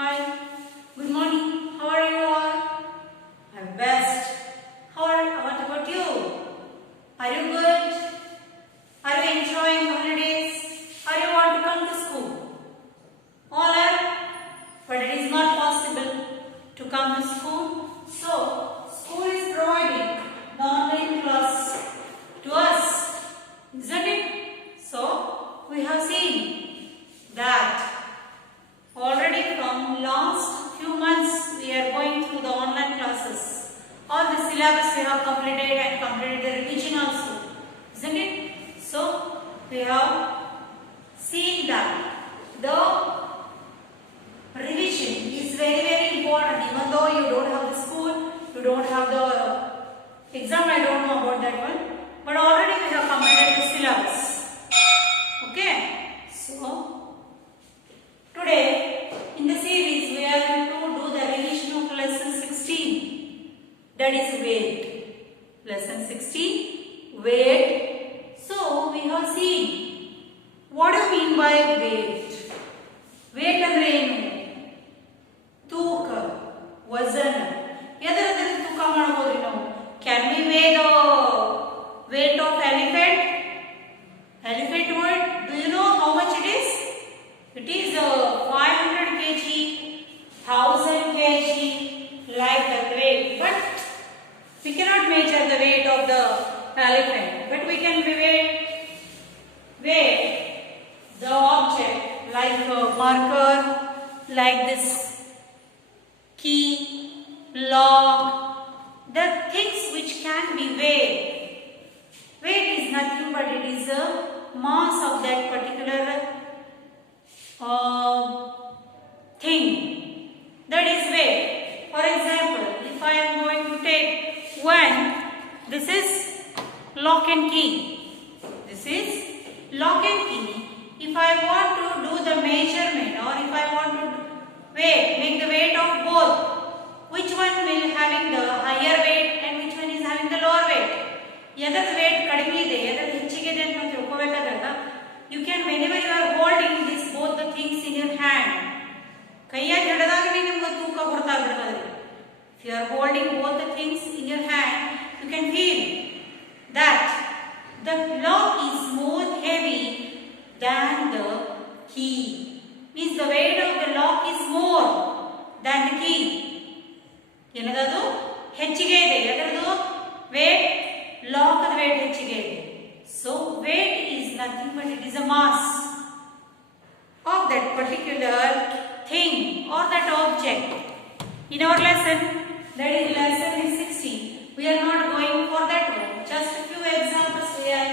Hi, good morning. How are you all? I'm best. What about you? Are you good? Are you enjoying holidays? Are you want to come to school? All are, but it is not possible to come to school. So, school is providing the online class to us, isn't it? So, we have seen that already from last few months we are going through the online classes. All the syllabus we have completed and completed the revision also, isn't it? So, we have seen that the revision is very important. Even though you don't have the school, you don't have the exam, I don't know about that one, but already we have completed the syllabus. Okay, so today in the series we are going to do the revision of lesson 16, that is weight. Lesson 16, weight. So we have seen what do you mean by weight. Weight ಅಂದ್ರೆ ಏನು? ತೂಕ, ವಜನ. ಎದರದಲ್ಲಿ ತೂಕ ಮಾಡಬಹುದು ನಾವು? Can we weigh the weight of elephant? Elephant weight, do you know how much it is? It is 500 kg, 1000 kg, like that weight. But we cannot measure the weight of the elephant. But we can weigh the object like a marker, like this key, log, the things which can be weighed. Weight is nothing but it is a mass of that particular thing. That is weight. For example, if I am going to take one, this is lock and key. This is lock and key. If I want to do the measurement or if I want to make the weight of both, which one will having the higher weight and which one is having the lower weight? Yadad weight kadime ide, yadad ಹೆಚ್ಚಿಗೆ ಇದೆ ಅಂತ ತಿಳ್ಕೋಬೇಕಾದಾಗ you can, whenever you are holding this both the things in your hand, ಕೈಯಾಗ ಹಿಡಿದಾಗನೇ ನಿಮಗೆ ತೂಕ ಗೊತ್ತಾಗ್ಬಿಡ್ತದೆ. If you are holding both the things in your hand, you can feel that the lock is more heavy than the key. Means the weight of the lock is more than the key. ಏನದದು ಹೆಚ್ಚಿಗೆ ಇದೆ. ಅದರದು weight, lock the weight ಹೆಚ್ಚಿಗೆ ಇದೆ. So weight is nothing but it is a mass of that particular thing or that object. In our lesson, that is lesson 16, we are not going for that one. Just a few examples here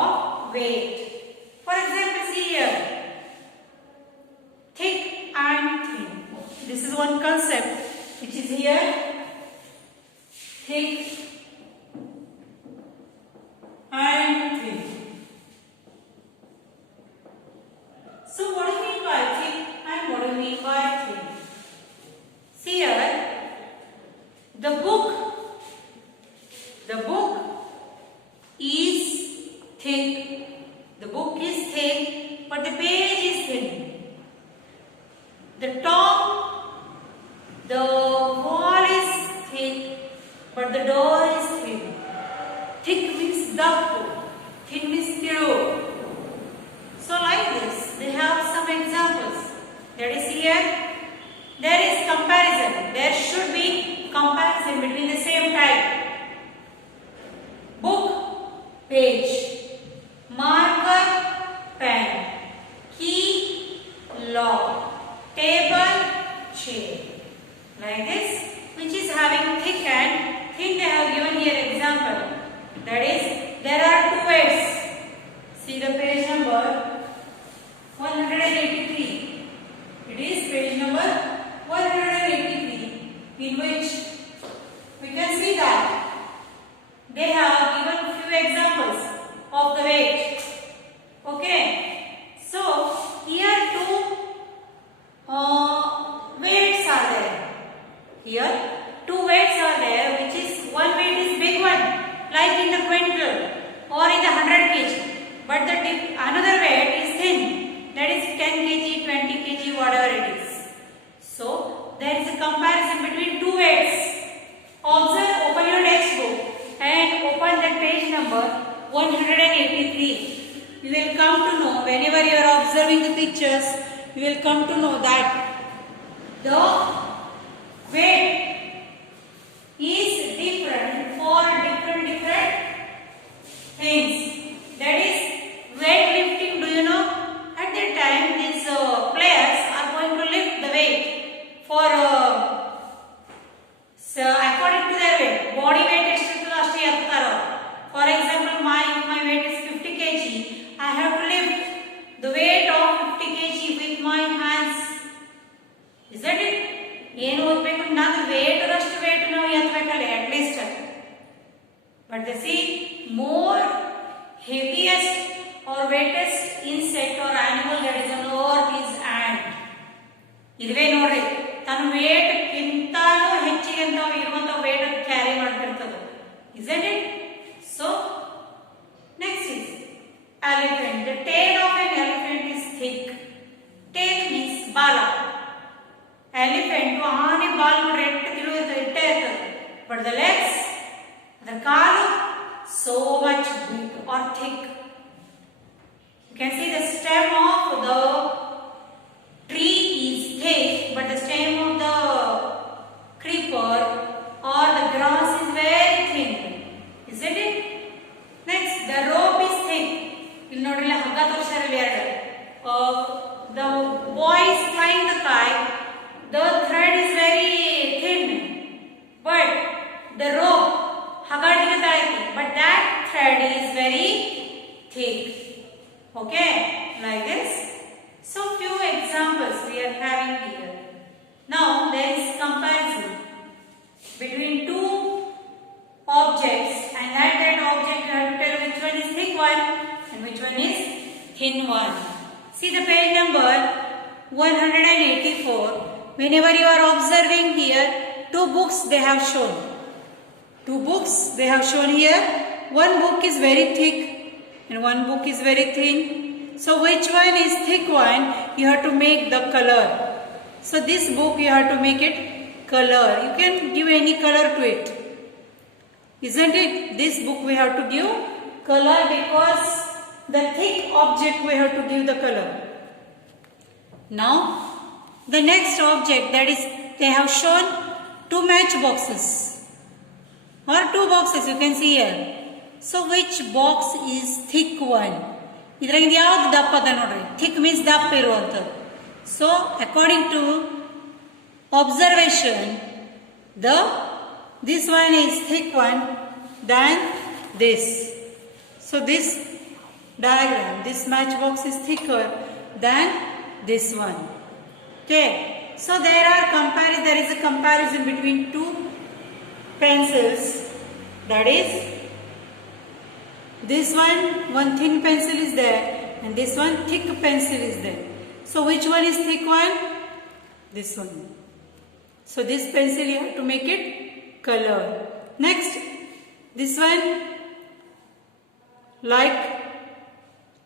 of weight. For example, see here, thick and thin. This is one concept which is here, thick and thin. So what do you mean by thick and what do you mean by thin? See here, the book is thick. The book is thick, but the page is thin. The wall is thick, but the door is thin. Thick means dappu, thin means tilu. So like this, they have some examples. That is here, there is comparison. There should be comparison between the same type. Book, page. Marker, pen. Key, lock. Table, chair. Like this, which is having thick and thin. They have given here example. That is, there are two weights. See the page number 183. It is page number 183, in which we can see that they have given few examples of the weight. Okay, so here two weights are there. Here two weights are there, which is one weight is big one, like in the quintal or in the 100 kg, but the another weight is thin, that is 10 kg. comparison between two weights. Observe, open your textbook and open the page number 183. You will come to know, whenever you are observing the pictures, you will come to know that the weight is different for different things. That is weightlifting. Do you know? At that time, these players are going to lift the weight for according to their weight. Body weight ಎಷ್ಟಿರ್ತದೆ ಅಷ್ಟೇ ಎತ್ತುತ್ತಾರೆ. For example, my weight is 50 kg. I have to lift the weight of 50 kg with my hands. Isn't it? ಏನು ಓದಬೇಕು? ನಾನು weight ಅಷ್ಟು weight ನಾವು ಎತ್ತಬೇಕಲ್ಲ at least. But they see more heaviest or weightest insect or animal that is on earth is ant. ಇದುವೇ ನೋಡ್ರಿ, ತನ್ನ weight ಗಿಂತಾನೂ ಹೆಚ್ಚಿಗೆ ಅಂತ ಇರುವಂತ weight ಕ್ಯಾರಿ ಮಾಡ್ತಿರ್ತದೆ. Isn't it? So next is elephant. The tail of an elephant is thick. Tail means bala. Elephant ಆನೆ ball ನೋಡ್ರಿ ಎಷ್ಟು ಕಿಲೋ ಇಟ್ಟೇ ಇರ್ತದೆ. But the legs, the call so much big or thick. You can see the stem of the tree is thick, but the stem of the creeper or the grass is very thin. Isn't it? Next, the rope is thick. ಇಲ್ಲಿ ನೋಡ್ರಿ ಹಗ್ಗ ತೋರಿಸ್ಯಾರಲ್ಲ ಎರಡು. The boy is flying the kite. The thread is very thin, but the rope hagadiga taiki, but that thread is very thick. Okay, like this. So few examples we are having here. Now there is comparison between two objects, and that object you have to tell which one is thick one and which one is thin one. See the page number 184. Whenever you are observing here, two books they have shown. Two books they have shown here. One book is very thick and one book is very thin. So which one is thick one? You have to make the color. So this book you have to make it color. You can give any color to it. Isn't it? This book we have to give color because the thick object we have to give the color. Now the next object, that is they have shown two match boxes or two boxes you can see here. So which box is thick one? ಇದ್ರಾಗ ಯಾವ್ದು ದಪ್ಪ ಅದ ನೋಡ್ರಿ. thick means ದಪ್ಪ ಇರುವಂಥದ್ದು. So according to observation, this one is thick one than this. So this diagram, this match box is thicker than this one. Okay, so there is a comparison between two pencils. That is, this one thin pencil is there and this one thick pencil is there. So which one is thick one? This one. So this pencil you have to make it color. Next, this one like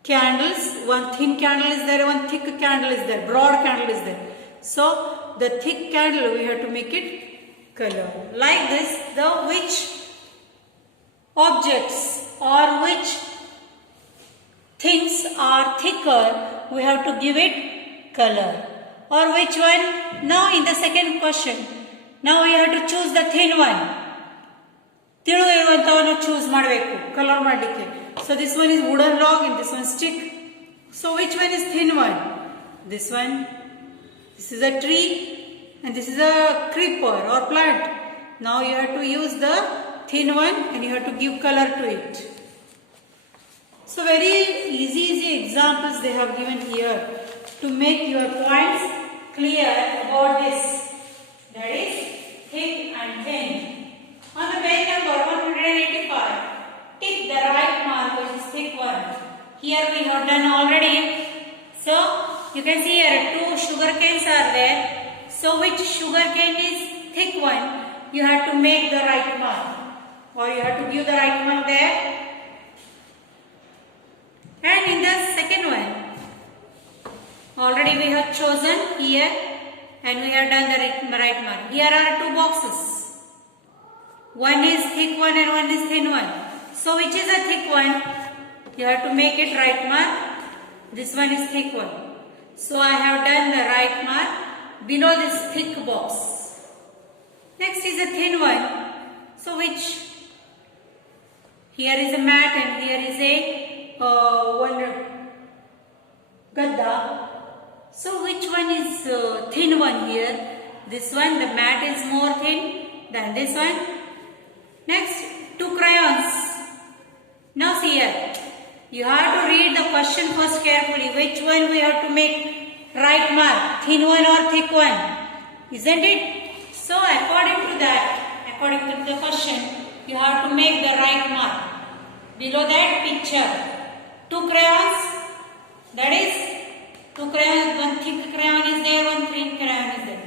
candles, one thin candle is there, one thick candle is there, broad candle is there. So the thick candle we have to make it color. Like this, the which objects or which things are thicker, we have to give it color. Or which one? Now in the second question, now we have to choose the thin one. ತಿಳು ಇರುವಂತವನ್ನು choose ಮಾಡಬೇಕು colour ಮಾಡಲಿಕ್ಕೆ. So this one is wooden log and this one stick. So which one is thin one? This one. This is a tree and this is a creeper or plant. Now you have to use the thin one and you have to give color to it. So very easy examples they have given here to make your points clear about this. That is thick and thin. On the page number 185, tick the right mark which is thick one. Here we have done already. So you can see here two sugar canes are there. So which sugar cane is thick one? You have to make the right mark or you have to give the right mark there. And in the second one, already we have chosen here and we have done the right mark. Here are two boxes. One is thick one and one is thin one. So which is a thick one? You have to make it right mark. This one is thick one. So I have done the right mark below this thick box. Next is a thin one. So which? Here is a mat and here is a one gadda. So which one is thin one here? This one, the mat is more thin than this one. Next, two crayons. Now see here, you have to read the question first carefully. Which one we have to make right mark? Thin one or thick one? Isn't it? So according to that, according to the question, you have to make the right mark. Below that picture, two crayons, that is two crayons, one thick crayon is there, one thin crayon is there.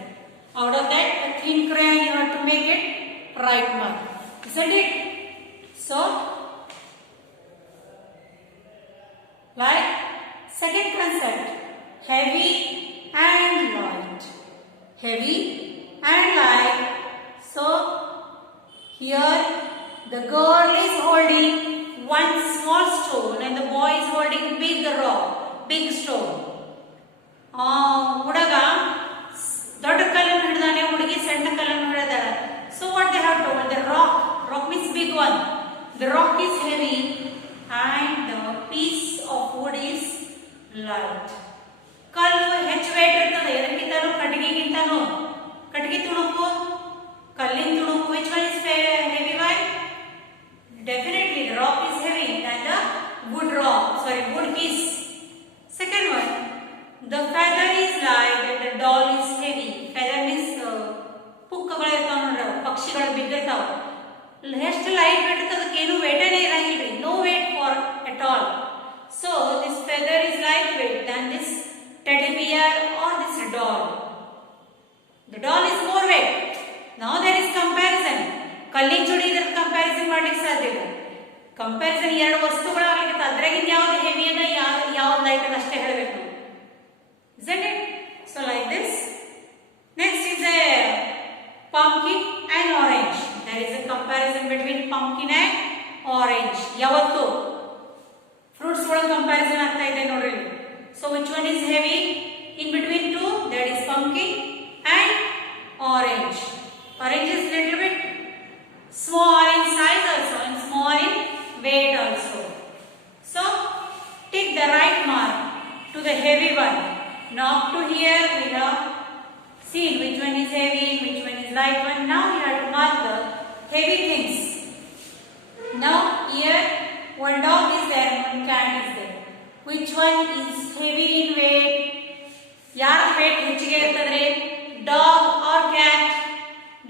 Out of that, a thin crayon you have to make it right mark. Isn't it? So, like second concept, heavy and light. Heavy and light. So, here the girl is holding one small stone and the boy is holding big rock, big stone. ಹುಡುಗ ದೊಡ್ಡ ಕಲ್ಲನ್ನು ಹಿಡಿದಾನೆ, ಹುಡುಗಿ ಸಣ್ಣ ಕಲ್ಲನ್ನು ಹಿಡಿದಾಳೆ. So what they have told, the rock means big one. The rock is heavy and the piece of wood is light. ಕಲ್ಲು ಹೆಚ್ಚು wait ಇರ್ತದೆ, ಎದಕ್ಕಿಂತನೂ ಕಟ್ಟಿಗೆಗಿಂತನೂ. ಕಟ್ಟಿಗೆ ತುಣುಕು, ಕಲ್ಲಿನ ತುಣುಕು, which one is heavy one? Definitely the rock is heavy than the wood piece. Second one, the feather is light and the doll is heavy. Feather means ಪುಕ್ಕಗಳು ಇರ್ತಾವ ನೋಡ್ರಿ, ಪಕ್ಷಿಗಳು ಬಿದ್ದಿರ್ತಾವ. ಎಷ್ಟು ಲೈಟ್ ವೇಟ್ ಇರ್ತದೆ, ಅದಕ್ಕೇನು ವೇಟೇ ಇರಂಗಿಲ್ಲ, no weight for at all. So this feather is lightweight than this teddy bear or this doll. The doll is more weight. Now there is comparison. ಕಲ್ಲಿನ ಜೋಡಿ ಇದರ ಕಂಪ್ಯಾರಿಸನ್ ಮಾಡ್ಲಿಕ್ಕೆ ಸಾಧ್ಯ ಇಲ್ಲ. ಕಂಪ್ಯಾರಿಸನ್ ಎರಡು ವಸ್ತುಗಳಾಗಲಿಕ್ಕೆ ಅದ್ರಾಗಿಂದ ಯಾವ್ದು ಹೆವಿ ಅದ ಯಾವ್ದು ಲೈಟ್ ಅದ ಅಷ್ಟೇ ಹೇಳಬೇಕು. Isn't it? So like this. Next is a pumpkin and orange. There is a comparison between pumpkin and orange. ಯಾವತ್ತು ಫ್ರೂಟ್ಸ್ ಒಳಗೆ ಕಂಪ್ಯಾರಿಸನ್ ಆಗ್ತಾ ಇದೆ ನೋಡ್ರಿ. So which one is heavy? In between two, that is pumpkin and orange. Orange is little bit small in size also and small in weight also. So take the right mark to the heavy one. Now up to here we have seen which one is heavy, which one is light one. Now we have to mark the heavy things. Now here one dog is there and one cat is there. Which one is heavy in weight? Yaar weight ಹೆಚ್ಚಿಗೆ ಇರ್ತದ್ರೆ dog or cat?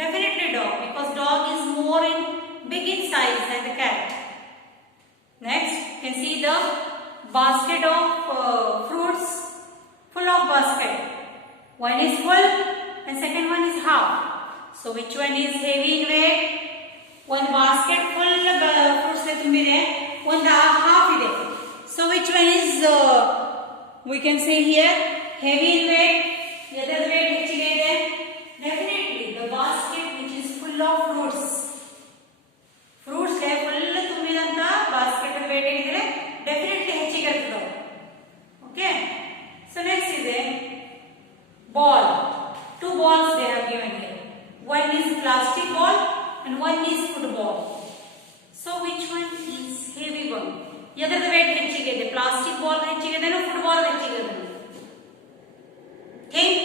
Definitely dog, because dog is more in big in size than the cat. Next, you can see the basket of fruits, full of basket. One is full and second one is half. So which one is heavy in weight? One basket full fruits ತುಂಬಿದೆ, ಒಂದು half ಇದೆ. So which one is we can say here heavy in weight? Yadar weight ಹೆಚ್ಚಿಗೆ ಇದೆ? Definitely the basket which is full of fruits. Fruits full ತುಂಬಿದಂತ basket weight ಏನಿದೆ definitely ಹೆಚ್ಚಿಗೆ ಇರ್ತದೆ. Okay. So next is a ball. Two balls they have given here. One is plastic ball and one is football. So which one is heavy one? Yadar weight ಹೆಚ್ಚಿಗೆ ಇದೆ? Plastic ball ಹೆಚ್ಚಿಗೆ ಇದೆ, football ಹೆಚ್ಚಿಗೆ ಇದೆ? Think.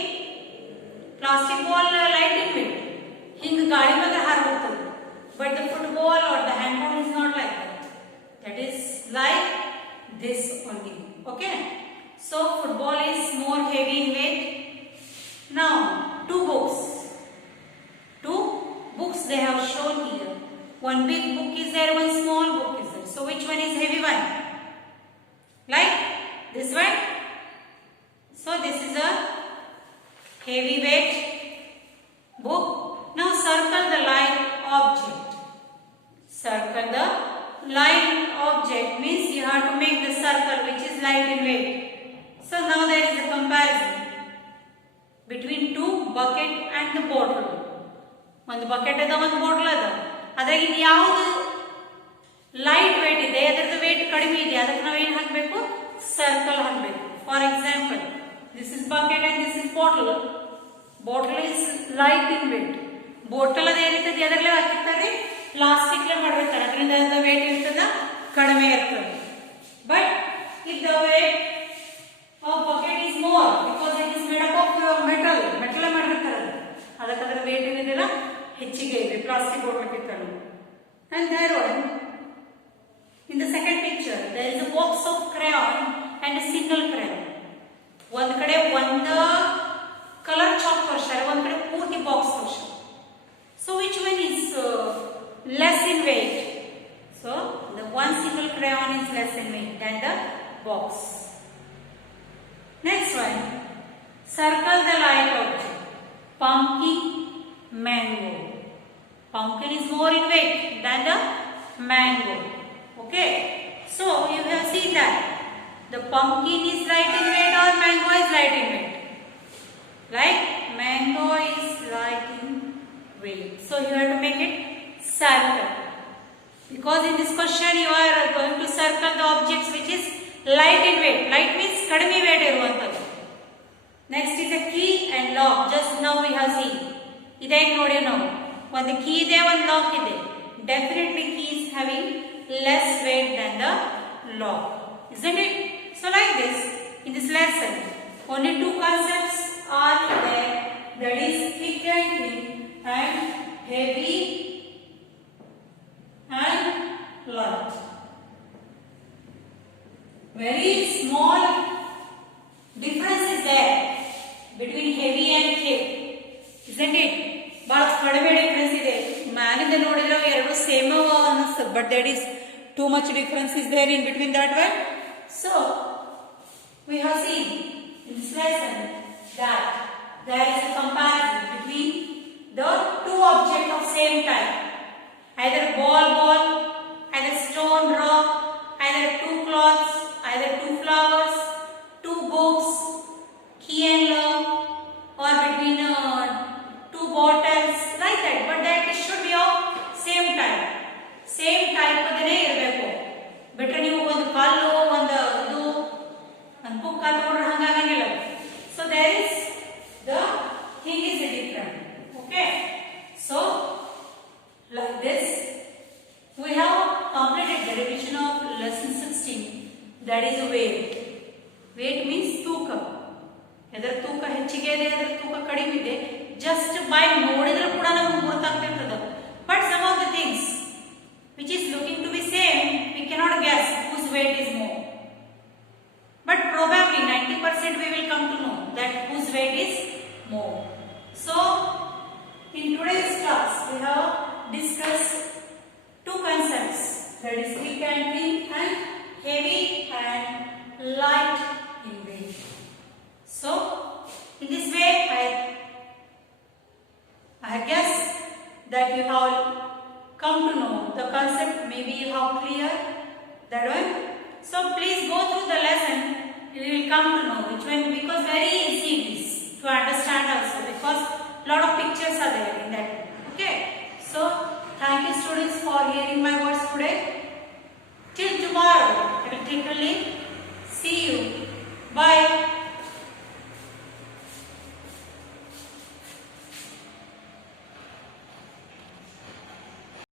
Plastic ball light in weight. ಹಿಂಗ ಗಾಳಿ ಮೇಲೆ ಹಾರಿ ಹೋಗ್ತದೆ. But the football or the handball is not like that. That is like this only. Okay. So football is more heavy in weight. Now two books. Two books they have shown here. One big book is there, one small book is there. So which one is heavy one? Like this one. So this is a heavy weight book. Now circle the line object. Circle the line object means you have to make the circle which is light in weight. So now there is a comparison between two and the bottle. ಒಂದು bucket ಅದ, ಒಂದು bottle ಅದ. ಅದ್ರಾಗ ಇದು ಯಾವುದು light weight ಇದೆ, ಅದರದ್ದು wait ಕಡಿಮೆ ಇದೆ, ಅದಕ್ಕೆ ನಾವು ಏನು ಹಾಕಬೇಕು? ಸರ್ಕಲ್ ಹಾಕಬೇಕು. For example, this is bucket and this is bottle. Bottle is light in weight. Bottle ಅದ ಏನಿರ್ತದೆ ಅದರಲ್ಲೇ ಹಾಕಿರ್ತಾರೆ, ಪ್ಲಾಸ್ಟಿಕ್ ಮಾಡಿರ್ತಾರೆ, ಅದರಿಂದ ಅದರ ವೇಟ್ ಇರ್ತದ ಕಡಿಮೆ ಇರ್ತದೆ. But if the weight of bucket is more because it is made up of metal ಮಾಡಿರ್ತಾರೆ, ಅದಕ್ಕೆ ಅದರ ವೇಟ್ ಏನಿದೆಲ್ಲ ಹೆಚ್ಚಿಗೆ ಇದೆ plastic bottle. And there one, in the second picture, there is a box of crayon and a single crayon. ಒಂದು ಕಡೆ ಒಂದು colour chalk ತೋರಿಸ್ತಾರೆ, ಒಂದು ಕಡೆ ಪೂರ್ತಿ ಬಾಕ್ಸ್ ತೋರಿಸ್ತಾರೆ. So which one is less in weight? So the one single crayon is less in weight than the box. Next one, circle the light object. Pumpkin, mango. Pumpkin is more in weight than the mango. Okay, so you have seen that the pumpkin is light in weight or mango is light in weight. Right? Mango is light in weight. So you have to make it circle. Because in this question you are going to circle the objects which is light in weight. Light means kadami weight iruvanthadu. Next is a key and lock. Just now we have seen. Idai nodi now. ಒಂದು key ಇದೆ, ಒಂದು lock ಇದೆ. Definitely key is having less weight than the lock, isn't it? So like this, in this lesson, only two concepts are there, that is thick and thin and heavy and light. Very small difference is there between heavy and thick, isn't it? ಬಹಳ ಕಡಿಮೆ difference ಇದೆ. ಮ್ಯಾಲಿಂದ ನೋಡಿದ್ರೆ ಎರಡು same ಅನಿಸ್ತದೆ, but that is too much difference is there in between that one. So we have seen in this lesson that there is a comparison between the two object of same type, either ball, either stone, rock, either two cloths, either two flowers, two books, key and lock, or between two bottles, like that. But that it should be of same type. Same type ಅದನ್ನೇ ಇರಬೇಕು. ಬಿಟ್ರೆ ನೀವು ಒಂದು ಕಲ್ಲು, ಒಂದು book ತಗೊಂಡ್ರೆ ಹಂಗಾಗಂಗಿಲ್ಲ. So there is the thing is different. Okay. So like this we have completed the revision of lesson 16. That is weight. Weight means ತೂಕ. ಎದರ ತೂಕ ಹೆಚ್ಚಿಗೆ ಇದೆ, ಎದರ ತೂಕ ಕಡಿಮೆ ಇದೆ, just by ನೋಡಿದ್ರೆ ಕೂಡ ನಮಗೆ ಗೊತ್ತಾಗ್ತಿರ್ತದೆ. But some of the things which is looking to be same, we cannot guess whose weight is more. But probably 90% we will come to know that whose weight is more. So in today's class we have discussed two concepts, that is thick and thin and heavy and light in weight. So in this way I guess that you have come to know the concept. Maybe you have clear that one.